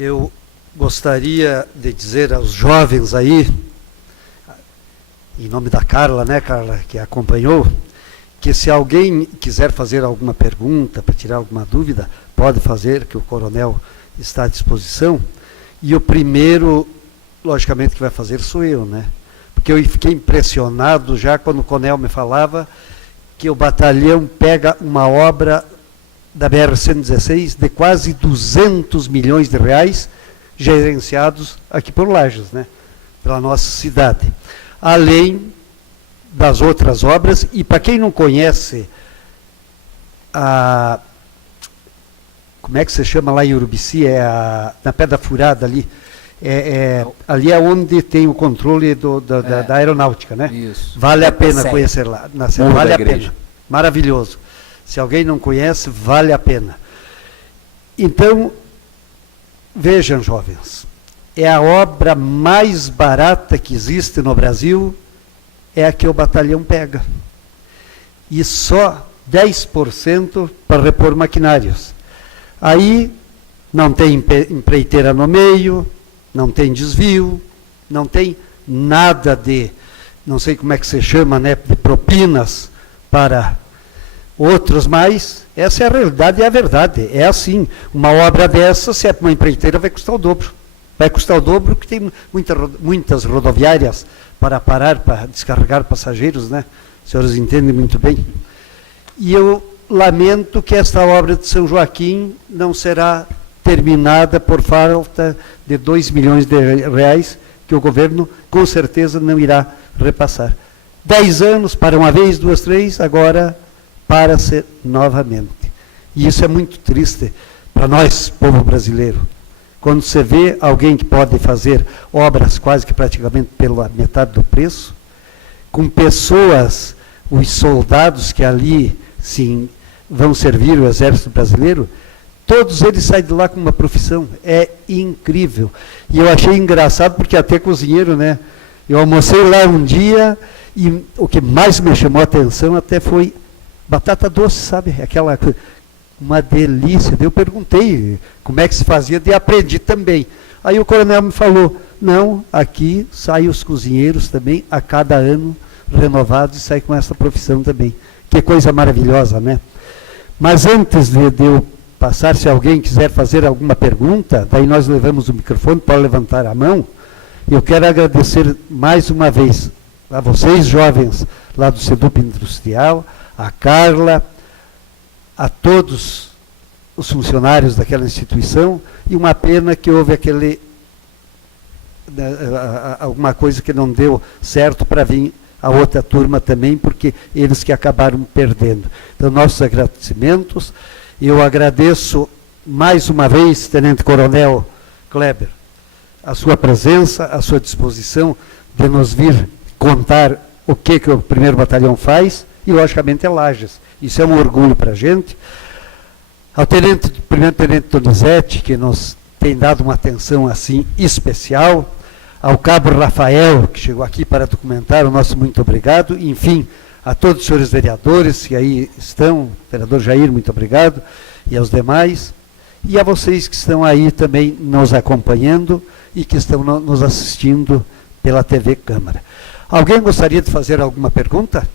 Eu gostaria de dizer aos jovens aí, em nome da Carla, né, Carla, que acompanhou, que se alguém quiser fazer alguma pergunta, para tirar alguma dúvida, pode fazer, que o coronel está à disposição. E o primeiro, logicamente, que vai fazer sou eu, né? Porque eu fiquei impressionado já quando o coronel me falava que o batalhão pega uma obra da BR-116 de quase 200 milhões de reais gerenciados aqui por Lages, né? Pela nossa cidade. Além das outras obras, e para quem não conhece, como é que se chama lá em Urubici, na Pedra Furada ali, ali é onde tem o controle da aeronáutica, né? Isso. Vale a pena conhecer lá, vale a pena, maravilhoso. Se alguém não conhece, vale a pena. Então, vejam, jovens, é a obra mais barata que existe no Brasil, é a que o batalhão pega. E só 10% para repor maquinários. Aí não tem empreiteira no meio, não tem desvio, não tem nada de, não sei como é que se chama, né, de propinas para outros mais. Essa é a realidade e a verdade. É assim, uma obra dessa, se é para uma empreiteira, vai custar o dobro. Vai custar o dobro porque tem muitas rodoviárias para parar, para descarregar passageiros, né? Os senhores entendem muito bem. E eu lamento que esta obra de São Joaquim não será terminada por falta de 2 milhões de reais, que o governo com certeza não irá repassar. 10 anos, para uma vez, 2, 3, agora para-se novamente. E isso é muito triste para nós, povo brasileiro. Quando você vê alguém que pode fazer obras quase que praticamente pela metade do preço, com pessoas, os soldados que ali sim, vão servir o Exército Brasileiro, todos eles saem de lá com uma profissão. É incrível. E eu achei engraçado, porque até cozinheiro, né? Eu almocei lá um dia e o que mais me chamou a atenção até foi batata doce, sabe? Aquela, uma delícia. Eu perguntei como é que se fazia e aprendi também. Aí o coronel me falou, não, aqui saem os cozinheiros também, a cada ano, renovados, e saem com essa profissão também. Que coisa maravilhosa, né? Mas antes de eu passar, se alguém quiser fazer alguma pergunta, daí nós levamos o microfone para levantar a mão. Eu quero agradecer mais uma vez a vocês, jovens, lá do SEDUP Industrial, a Carla, a todos os funcionários daquela instituição, e uma pena que houve alguma coisa que não deu certo para vir a outra turma também, porque eles que acabaram perdendo. Então, nossos agradecimentos. Eu agradeço mais uma vez, Tenente Coronel Kleber, a sua presença, a sua disposição de nos vir contar o que o 1º Batalhão faz, e logicamente é Lages. Isso é um orgulho para a gente. Ao primeiro Tenente Donizete, que nos tem dado uma atenção assim especial, ao Cabo Rafael, que chegou aqui para documentar, o nosso muito obrigado, enfim, a todos os senhores vereadores que aí estão, vereador Jair, muito obrigado, e aos demais, e a vocês que estão aí também nos acompanhando e que estão nos assistindo pela TV Câmara. Alguém gostaria de fazer alguma pergunta?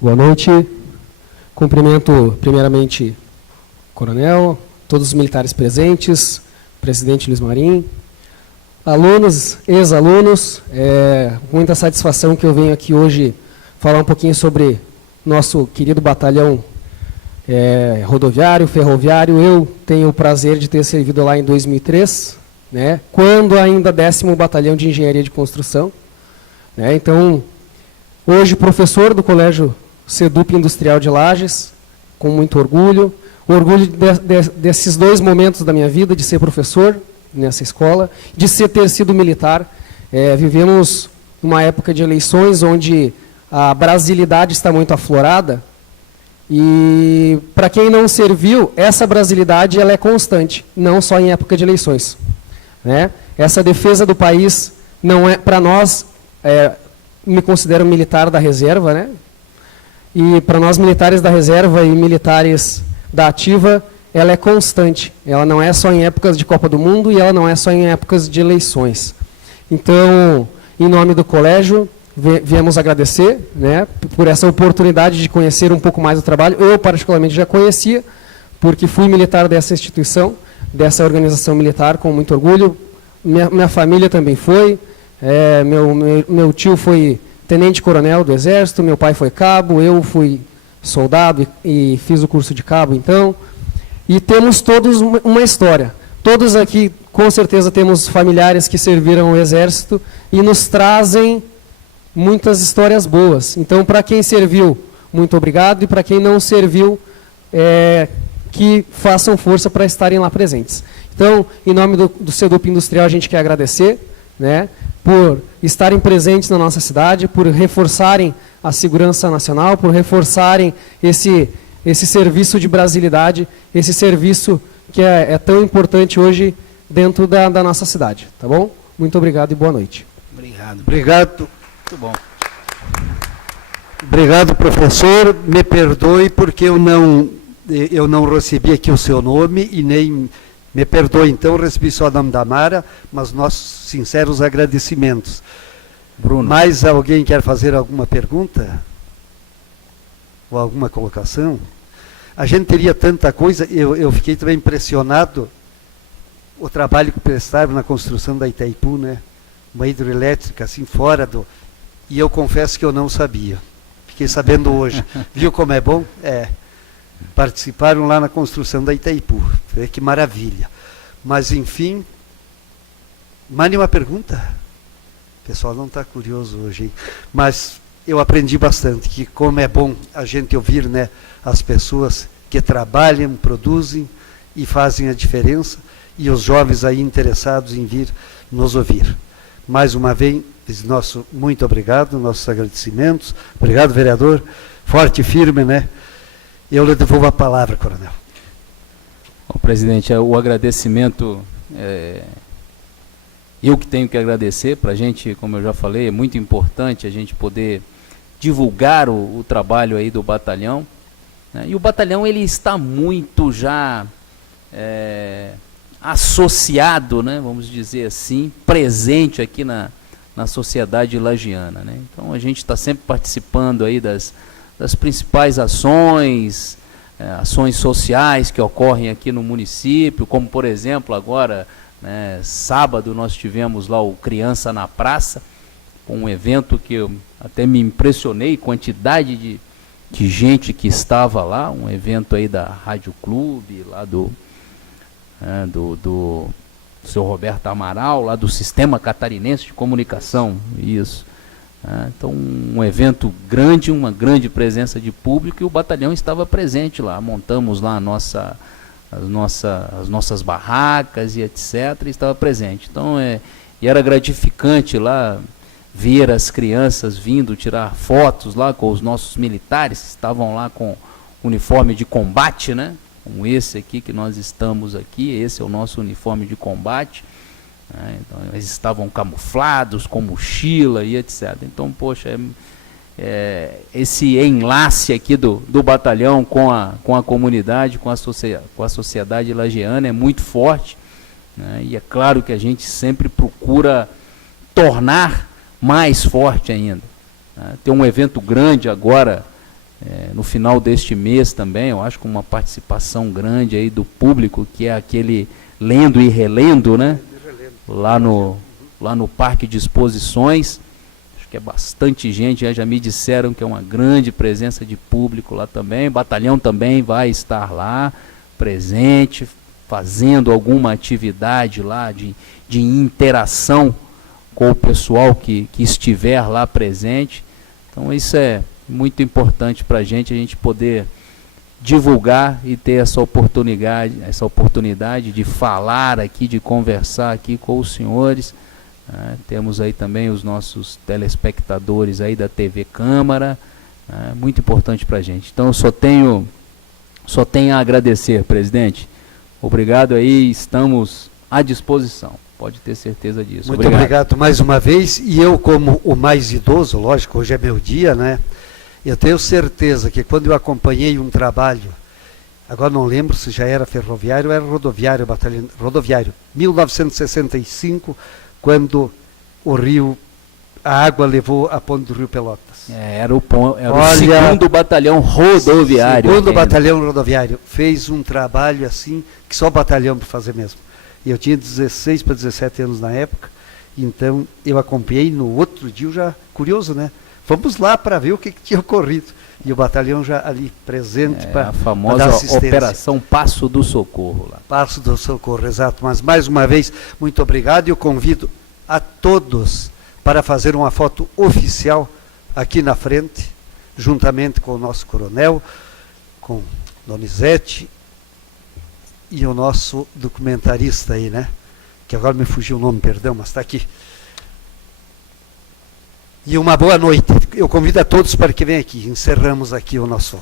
Boa noite. Cumprimento, primeiramente, o coronel, todos os militares presentes, presidente Luiz Marim, alunos, ex-alunos, muita satisfação que eu venho aqui hoje falar um pouquinho sobre nosso querido batalhão rodoviário, ferroviário. Eu tenho o prazer de ter servido lá em 2003, né, quando ainda 10º Batalhão de Engenharia de Construção. Né, então, hoje professor do Colégio SEDUP Industrial de Lages, com muito orgulho. Orgulho desses 2 momentos da minha vida, de ser professor nessa escola, de ter sido militar. Vivemos uma época de eleições onde a brasilidade está muito aflorada, e para quem não serviu, essa brasilidade ela é constante, não só em época de eleições. Né? Essa defesa do país não é, para nós, me considero militar da reserva, né? E para nós militares da reserva e militares da ativa, ela é constante. Ela não é só em épocas de Copa do Mundo e ela não é só em épocas de eleições. Então, em nome do colégio, viemos agradecer, né, por essa oportunidade de conhecer um pouco mais o trabalho. Eu, particularmente, já conhecia, porque fui militar dessa instituição, dessa organização militar, com muito orgulho. Minha família também foi. Meu tio foi tenente-coronel do Exército, meu pai foi cabo, eu fui soldado e fiz o curso de cabo, então. E temos todos uma história. Todos aqui, com certeza, temos familiares que serviram ao Exército e nos trazem muitas histórias boas. Então, para quem serviu, muito obrigado, e para quem não serviu, que façam força para estarem lá presentes. Então, em nome do SEDUP Industrial, a gente quer agradecer, né, por estarem presentes na nossa cidade, por reforçarem a segurança nacional, por reforçarem esse serviço de brasilidade, esse serviço que é tão importante hoje dentro da nossa cidade. Tá bom? Muito obrigado e boa noite. Obrigado. Obrigado. Muito bom. Obrigado, professor. Me perdoe porque eu não recebi aqui o seu nome e nem... Me perdoe, então, recebi só o nome da Mara, mas nossos sinceros agradecimentos. Bruno. Mais alguém quer fazer alguma pergunta? Ou alguma colocação? A gente teria tanta coisa, eu fiquei também impressionado o trabalho que prestaram na construção da Itaipu, né? Uma hidroelétrica assim fora do... E eu confesso que eu não sabia. Fiquei sabendo hoje. Viu como é bom? Participaram lá na construção da Itaipu. Que maravilha. Mas, enfim, mande uma pergunta. O pessoal não está curioso hoje, hein? Mas eu aprendi bastante, que como é bom a gente ouvir, né, as pessoas que trabalham, produzem e fazem a diferença, e os jovens aí interessados em vir nos ouvir. Mais uma vez, muito obrigado, nossos agradecimentos. Obrigado, vereador. Forte e firme, né? Eu lhe devolvo a palavra, coronel. Bom, presidente, o agradecimento, eu que tenho que agradecer. Para a gente, como eu já falei, é muito importante a gente poder divulgar o trabalho aí do batalhão, né? E o batalhão, ele está muito já associado, né, vamos dizer assim, presente aqui na sociedade lagiana, né? Então a gente está sempre participando aí das principais ações, ações sociais que ocorrem aqui no município, como por exemplo agora, né, sábado nós tivemos lá o Criança na Praça, um evento que eu até me impressionei, quantidade de gente que estava lá, um evento aí da Rádio Clube, lá do seu Roberto Amaral, lá do Sistema Catarinense de Comunicação, isso. Então, um evento grande, uma grande presença de público, e o batalhão estava presente lá. Montamos lá as nossas barracas e etc., e estava presente. Então, e era gratificante lá ver as crianças vindo tirar fotos lá com os nossos militares, que estavam lá com uniforme de combate, né? Como esse aqui que nós estamos aqui, esse é o nosso uniforme de combate. Então, eles estavam camuflados com mochila e etc. Então, poxa, esse enlace aqui do batalhão com a comunidade, com a sociedade lagiana é muito forte, né? E é claro que a gente sempre procura tornar mais forte ainda, né? Tem um evento grande agora, no final deste mês também, eu acho, com uma participação grande aí do público, que é aquele Lendo e Relendo, né? Lá no Parque de Exposições. Acho que é bastante gente, já me disseram que é uma grande presença de público lá também. O batalhão também vai estar lá, presente, fazendo alguma atividade lá de interação com o pessoal que estiver lá presente. Então isso é muito importante para a gente poder divulgar e ter essa oportunidade de falar aqui, de conversar aqui com os senhores. Temos aí também os nossos telespectadores aí da TV Câmara, muito importante para a gente. Então eu só tenho a agradecer, presidente. Obrigado aí, estamos à disposição, pode ter certeza disso. Muito obrigado mais uma vez, e eu, como o mais idoso, lógico, hoje é meu dia, né? Eu tenho certeza que quando eu acompanhei um trabalho, agora não lembro se já era ferroviário ou era rodoviário, rodoviário, 1965, quando a água levou a ponte do Rio Pelotas. Era o segundo batalhão rodoviário. Segundo batalhão rodoviário. Fez um trabalho assim, que só o batalhão para fazer mesmo. Eu tinha 16 para 17 anos na época, então eu acompanhei. No outro dia, já curioso, né? Vamos lá para ver o que tinha ocorrido. E o batalhão já ali presente para a famosa Operação Passo do Socorro. Lá. Passo do Socorro, exato. Mas mais uma vez, muito obrigado, e eu convido a todos para fazer uma foto oficial aqui na frente, juntamente com o nosso coronel, com Donizete e o nosso documentarista aí, né? Que agora me fugiu o nome, perdão, mas está aqui. e uma boa noite. Eu convido a todos para que venham aqui. Encerramos aqui o nosso